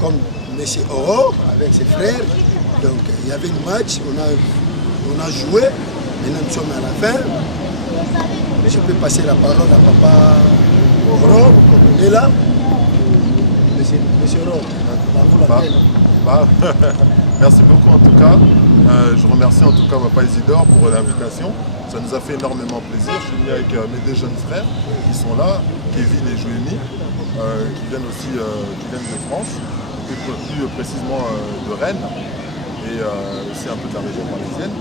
comme M. Oro avec ses frères. Donc il y avait un match, on a joué, maintenant nous sommes à la fin. Je peux passer la parole à Papa Oro, comme il est là. Monsieur Oro, merci beaucoup en tout cas. Je remercie en tout cas Papa Isidore pour l'invitation. Ça nous a fait énormément plaisir. Je suis venu avec mes deux jeunes frères qui sont là, Kevin et Joémy, qui viennent aussi de France, plus précisément de Rennes et aussi un peu de la région parisienne.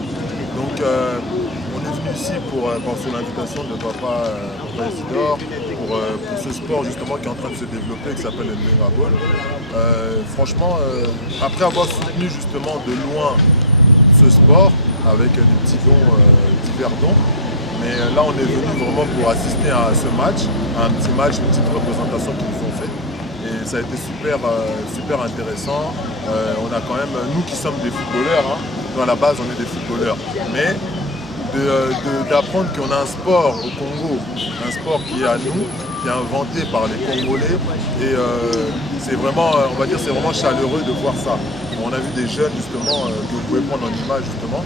Donc on est venu ici pour sur l'invitation de Papa Isidore pour ce sport justement qui est en train de se développer, qui s'appelle le Ndouenga Ball. Franchement, après avoir soutenu justement de loin ce sport avec des petits dons, divers dons, mais là on est venu vraiment pour assister à ce match, à un petit match, une petite représentation qu'ils nous ont fait. Et ça a été super, super intéressant. On a quand même, nous qui sommes des footballeurs, hein, nous à la base on est des footballeurs, mais d'apprendre qu'on a un sport au Congo, un sport qui est à nous, qui est inventé par les Congolais, et c'est vraiment, on va dire, c'est vraiment chaleureux de voir ça. On a vu des jeunes justement que vous pouvez prendre en image justement,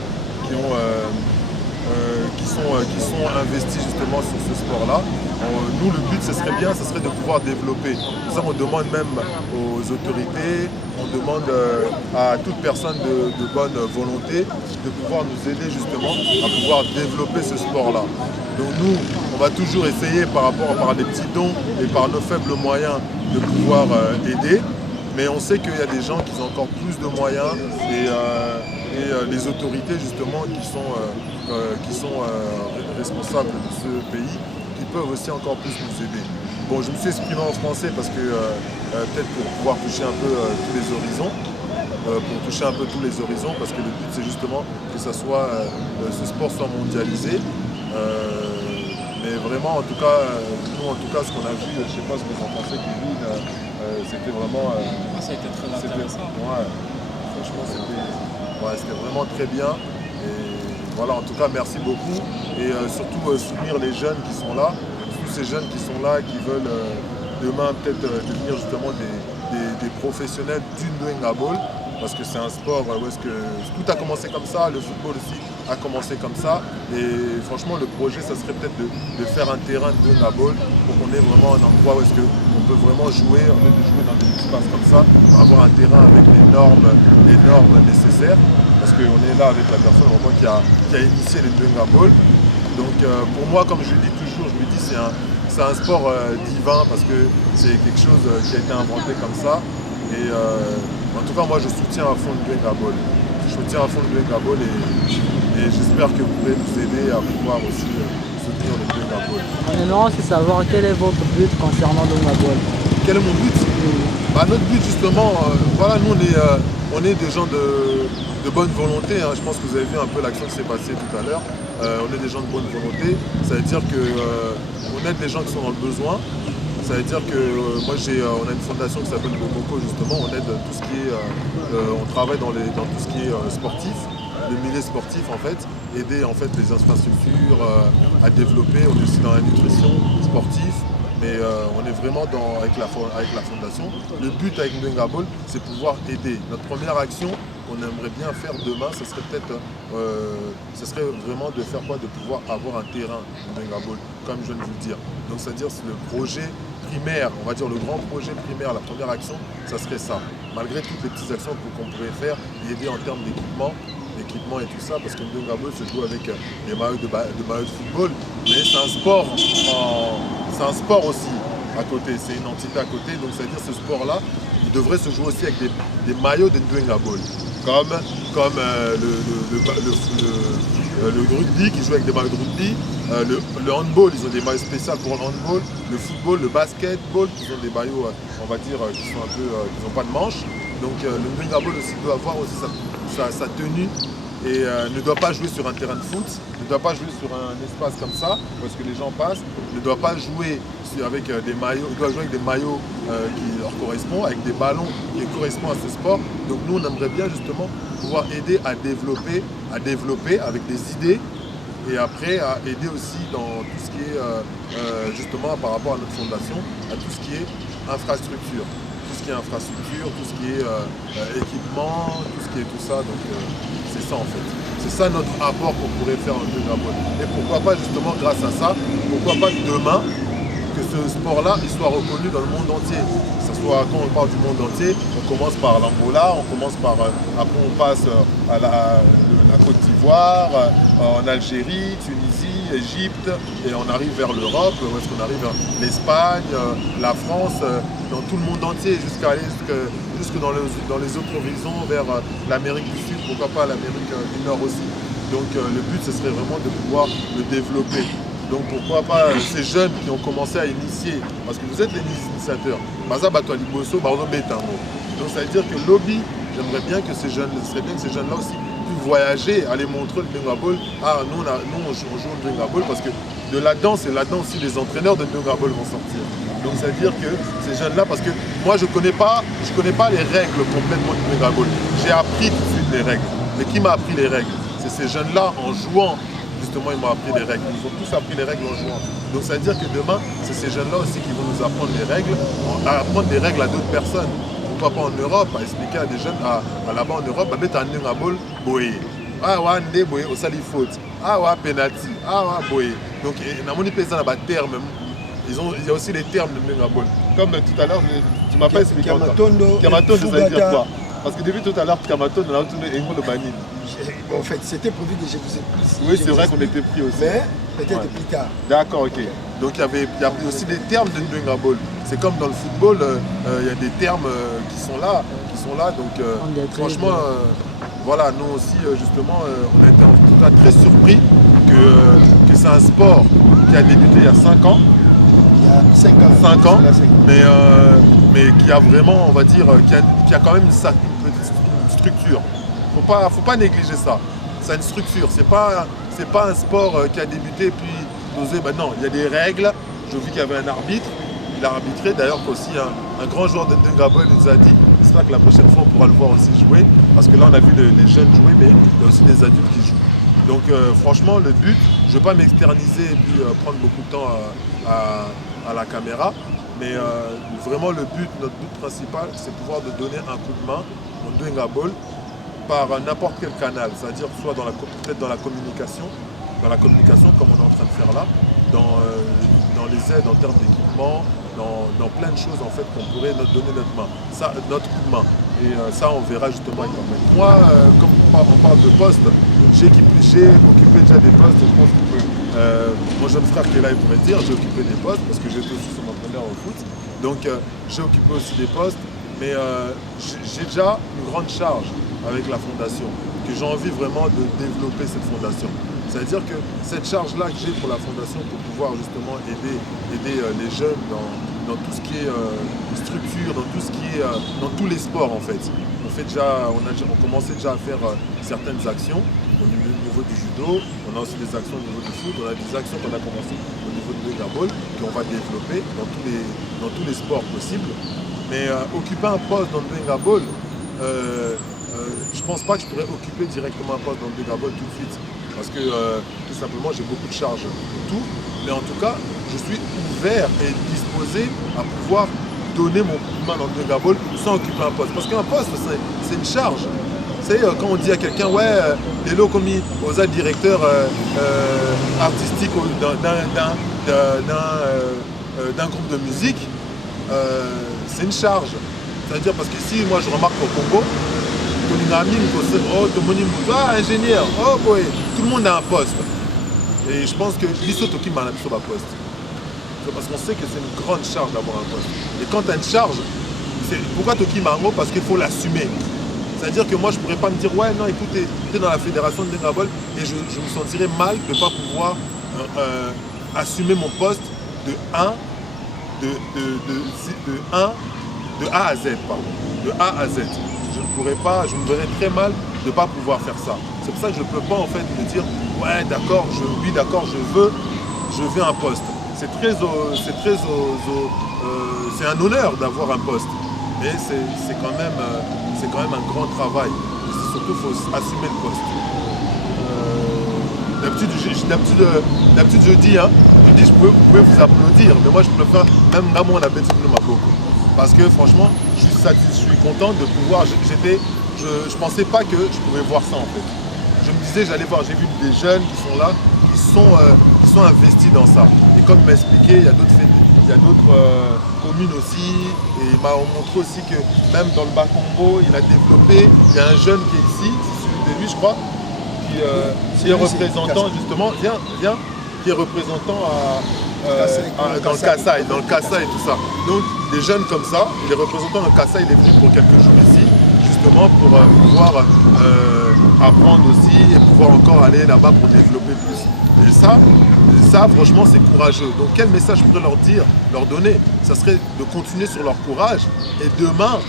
qui sont investis justement sur ce sport-là. Nous, le but, ce serait bien, ce serait de pouvoir développer. Ça, on demande même aux autorités, on demande à toute personne de bonne volonté de pouvoir nous aider justement à pouvoir développer ce sport-là. Donc nous, on va toujours essayer par des petits dons et par nos faibles moyens de pouvoir aider. Mais on sait qu'il y a des gens qui ont encore plus de moyens et les autorités justement qui sont responsables de ce pays, qui peuvent aussi encore plus nous aider. Bon, je me suis exprimé en français parce que peut-être pour pouvoir toucher un peu tous les horizons, parce que le but c'est justement que ce sport soit mondialisé. Mais vraiment, en tout cas, ce qu'on a vu, je ne sais pas ce que vous en pensez, Kevin, c'était vraiment... ça a été très intéressant. Ouais, franchement, c'était vraiment très bien. Et voilà, en tout cas, merci beaucoup. Et surtout, soutenir les jeunes qui sont là, tous ces jeunes qui sont là, qui veulent demain peut-être devenir justement des professionnels du Ndouenga Ball. Parce que c'est un sport où est-ce que tout a commencé comme ça, le football aussi a commencé comme ça. Et franchement, le projet, ça serait peut-être de faire un terrain de Ndouenga Ball pour qu'on ait vraiment un endroit où est-ce qu'on peut vraiment jouer, au lieu de jouer dans des espaces comme ça, avoir un terrain avec les normes nécessaires. Parce qu'on est là avec la personne vraiment qui a initié les Ndouenga Ball. Donc pour moi, comme je le dis toujours, je me dis c'est un sport divin parce que c'est quelque chose qui a été inventé comme ça. Et en tout cas, moi, je soutiens à fond le Ndouenga Ball. Je soutiens à fond le Ndouenga Ball et j'espère que vous pourrez nous aider à pouvoir aussi soutenir le Ndouenga Ball. On aimerait aussi savoir quel est votre but concernant le Ndouenga Ball. Quel est mon but? Notre but, justement, voilà, nous, on est des gens de bonne volonté. Hein. Je pense que vous avez vu un peu l'action qui s'est passée tout à l'heure. On est des gens de bonne volonté. Ça veut dire qu'on aide les gens qui sont dans le besoin. Ça veut dire que moi on a une fondation qui s'appelle Boboko justement, on aide tout ce qui est, on travaille dans tout ce qui est sportif, le milieu sportif en fait, aider en fait les infrastructures à développer, on est aussi dans la nutrition sportive, mais on est vraiment avec la fondation. Le but avec Ndouenga Ball, c'est pouvoir aider. Notre première action qu'on aimerait bien faire demain, ce serait peut-être, ce serait vraiment de faire quoi? De pouvoir avoir un terrain Ndouenga Ball, comme je viens de vous le dire. Donc c'est-à-dire c'est le projet primaire, on va dire le grand projet primaire, la première action, ça serait ça. Malgré toutes les petites actions qu'on pourrait faire et aider en termes d'équipement et tout ça, parce que le Ndouenga Ball se joue avec des maillots de football, mais c'est un sport aussi à côté, c'est une entité à côté, donc c'est-à-dire ce sport-là, il devrait se jouer aussi avec des maillots de Ndouenga Ball, comme le rugby qui joue avec des maillots de rugby, le handball, ils ont des maillots spéciaux pour le handball, le football, le basketball, ils ont des maillots, on va dire, qui sont un peu, qui n'ont pas de manches. Donc le Ndouenga Ball aussi doit avoir aussi sa tenue et ne doit pas jouer sur un terrain de foot, ne doit pas jouer sur un espace comme ça, parce que les gens passent, ne doit pas jouer avec des maillots, il doit jouer avec des maillots qui leur correspondent, avec des ballons qui correspondent à ce sport. Donc nous, on aimerait bien justement pouvoir aider à développer avec des idées et après à aider aussi dans tout ce qui est justement par rapport à notre fondation, à tout ce qui est infrastructure. Tout ce qui qui est infrastructure, tout ce qui est équipement, tout ce qui est tout ça. Donc c'est ça en fait. C'est ça notre apport qu'on pourrait faire en Gabon. Et pourquoi pas justement grâce à ça, pourquoi pas demain que ce sport-là il soit reconnu dans le monde entier. Que ce soit quand on parle du monde entier, on commence par l'Angola, on commence par après on passe à la Côte d'Ivoire, en Algérie, Tunisie, Égypte, et on arrive vers l'Europe, où est-ce qu'on arrive vers l'Espagne, la France, dans tout le monde entier, jusqu'à aller jusque dans les autres horizons, vers l'Amérique du Sud, pourquoi pas l'Amérique du Nord aussi. Donc le but ce serait vraiment de pouvoir le développer. Donc pourquoi pas ces jeunes qui ont commencé à initier, parce que vous êtes les initiateurs. Donc ça veut dire que lobby, j'aimerais bien que ces jeunes, ce serait bien que ces jeunes-là aussi puissent voyager, aller montrer le Ndingabol. Ah nous on joue le Ndingabol parce que de là-dedans, c'est là-dedans aussi les entraîneurs de Ndingabol vont sortir. Donc ça veut dire que ces jeunes-là, parce que moi je connais pas les règles complètement du Ndingabol. J'ai appris tout de suite les règles. Mais qui m'a appris les règles? C'est ces jeunes-là en jouant. Justement, ils m'ont appris les règles. Ils ont tous appris les règles en jouant. Donc ça veut dire que demain, c'est ces jeunes-là aussi qui vont nous apprendre les règles, à apprendre des règles à d'autres personnes. Pourquoi pas en Europe, à expliquer à des jeunes là-bas en Europe, bah t'as un Ndingabol boé. Ah ouais, ndé boé, au sali faute. Ah ouais, penalty. Ah ouais, boé. Donc, dans mon pays, il y a des termes. Il y a aussi les termes de Ndingabol. Comme tout à l'heure, tu m'as pas expliqué encore. Kamatondo, ça veut dire quoi? Parce que depuis tout à l'heure, Kamatondo, on a retourné Engo le Banin. En fait, c'était prévu que je vous ai pris. Oui, c'est vrai qu'on était pris aussi. Mais peut-être plus tard. D'accord, ok. Donc il y a aussi des termes de Ndingabol. C'est comme dans le football, il y a des termes qui sont là. Donc franchement, voilà, nous aussi, justement, on a été en tout cas très surpris que c'est un sport qui a débuté il y a 5 ans. Il y a 5 ans. 5 ans, mais qui a vraiment, on va dire, qui a quand même une structure. Faut pas négliger ça. C'est une structure. C'est pas un sport qui a débuté et puis dosé. Ben non, il y a des règles. J'ai vu qu'il y avait un arbitre. Il a arbitré. D'ailleurs, aussi un grand joueur de Ndingabol nous a dit. J'espère que la prochaine fois on pourra le voir aussi jouer. Parce que là, on a vu les jeunes jouer, mais il y a aussi des adultes qui jouent. Donc franchement, le but, je ne vais pas m'externiser et puis prendre beaucoup de temps à la caméra. Mais vraiment, notre but principal, c'est pouvoir de donner un coup de main au Ndingabol par n'importe quel canal, c'est-à-dire soit peut-être dans la communication comme on est en train de faire là, dans les aides en termes d'équipement, dans plein de choses en fait qu'on pourrait donner notre coup de main. Et ça on verra justement avec Ahmed. Moi, comme on parle de poste, j'ai occupé déjà des postes, je pense que mon jeune frère qui est là il pourrait dire, j'ai occupé des postes parce que j'étais aussi son entraîneur au foot, donc j'ai occupé aussi des postes, mais j'ai déjà une grande charge avec la fondation, que j'ai envie vraiment de développer cette fondation. C'est-à-dire que cette charge-là que j'ai pour la fondation, pour pouvoir justement aider les jeunes dans tout ce qui est structure, dans tout ce qui est dans tous les sports en fait. On commençait déjà à faire certaines actions au niveau du judo, on a aussi des actions au niveau du foot, on a des actions qu'on a commencées au niveau du Ndingabol, qu'on va développer dans tous les sports possibles. Mais occuper un poste dans le Ndingabol, je ne pense pas que je pourrais occuper directement un poste dans le Ndingabol tout de suite. Parce que tout simplement j'ai beaucoup de charges tout. Mais en tout cas, je suis ouvert et disposé à pouvoir donner mon coup de main dans le Ndingabol sans occuper un poste. Parce qu'un poste, c'est une charge. Vous savez, quand on dit à quelqu'un, ouais, les lots commis aux directeur artistique d'un groupe de musique, c'est une charge. C'est-à-dire parce que si moi je remarque au Congo, ingénieur, oh boy, tout le monde a un poste. Et je pense que l'Isotoki m'a un poste. Parce qu'on sait que c'est une grande charge d'avoir un poste. Et quand tu as une charge, pourquoi Toki Mango? Parce qu'il faut l'assumer. C'est-à-dire que moi je ne pourrais pas me dire, ouais, non, écoutez, tu es dans la fédération de Ndingabol et je me sentirais mal de ne pas pouvoir assumer mon poste de A à Z, pardon. De A à Z. Je me verrais très mal de ne pas pouvoir faire ça. C'est pour ça que je ne peux pas en fait me dire, ouais, d'accord, je veux un poste. C'est un honneur d'avoir un poste. Mais c'est quand même un grand travail. Et surtout, il faut assumer le poste. D'habitude, je dis, vous pouvez vous applaudir, mais moi je préfère, même là, on a beaucoup. Parce que franchement, je suis content de pouvoir. Je pensais pas que je pouvais voir ça en fait. Je me disais, j'allais voir, j'ai vu des jeunes qui sont là, qui sont investis dans ça. Et comme il m'a expliqué, il y a d'autres communes aussi. Et il m'a montré aussi que même dans le Bas-Congo, il a développé, il y a un jeune qui est ici, c'est celui de lui je crois, qui est représentant justement, viens, qui est représentant dans le Kassai et tout ça. Donc des jeunes comme ça, les représentants dans le Kassai, il est venu pour quelques jours ici, justement pour pouvoir apprendre aussi et pouvoir encore aller là-bas pour développer plus. Et ça franchement c'est courageux. Donc quel message je pourrais leur donner? Ça serait de continuer sur leur courage et demain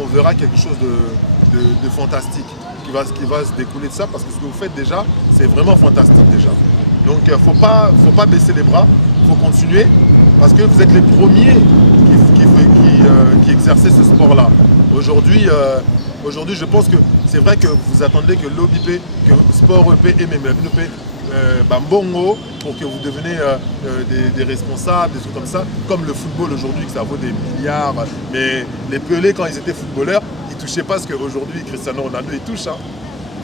on verra quelque chose de fantastique qui va se découler de ça, parce que ce que vous faites déjà, c'est vraiment fantastique déjà. Donc il ne faut pas baisser les bras, il faut continuer, parce que vous êtes les premiers qui exerçaient ce sport-là. Aujourd'hui, je pense que c'est vrai que vous attendez que l'OBIP, que Sport EP et même Bambongo, pour que vous deveniez des responsables, des trucs comme ça, comme le football aujourd'hui, que ça vaut des milliards. Mais les Pelé, quand ils étaient footballeurs, ils ne touchaient pas ce qu'aujourd'hui Cristiano Ronaldo il touche. Ça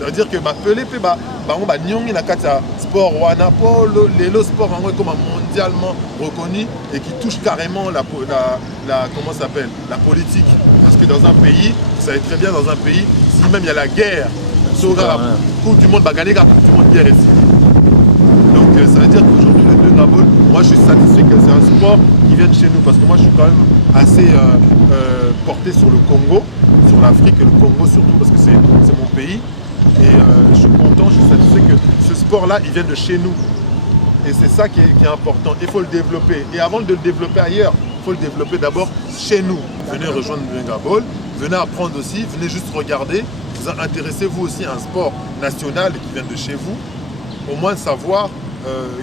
veut dire que Pelé, Nyongi Nakata, sport Wana, le sport comme mondialement reconnu et qui touche carrément comment ça s'appelle, la politique. Parce que dans un pays, vous savez très bien, dans un pays, si même il y a la guerre, la Coupe du Monde va gagner la Coupe du Monde guerre ici. Donc ça veut dire qu'aujourd'hui le Dengabol, moi je suis satisfait que c'est un sport qui vient de chez nous, parce que moi je suis quand même assez porté sur le Congo, sur l'Afrique et le Congo surtout, parce que c'est mon pays. Et je suis content, je suis satisfait que ce sport-là, il vient de chez nous. Et c'est ça qui est important. Il faut le développer. Et avant de le développer ailleurs, il faut le développer d'abord chez nous. Venez rejoindre le Dengabol, venez apprendre aussi, venez juste regarder. Vous intéressez vous aussi à un sport national qui vient de chez vous. Au moins savoir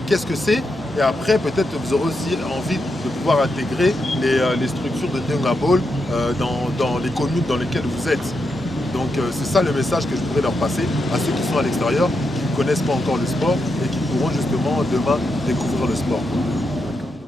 qu'est-ce que c'est. Et après, peut-être vous aurez aussi envie de pouvoir intégrer les structures de Dengabol dans les communes dans lesquelles vous êtes. Donc c'est ça le message que je voudrais leur passer à ceux qui sont à l'extérieur, qui ne connaissent pas encore le sport et qui pourront justement demain découvrir le sport.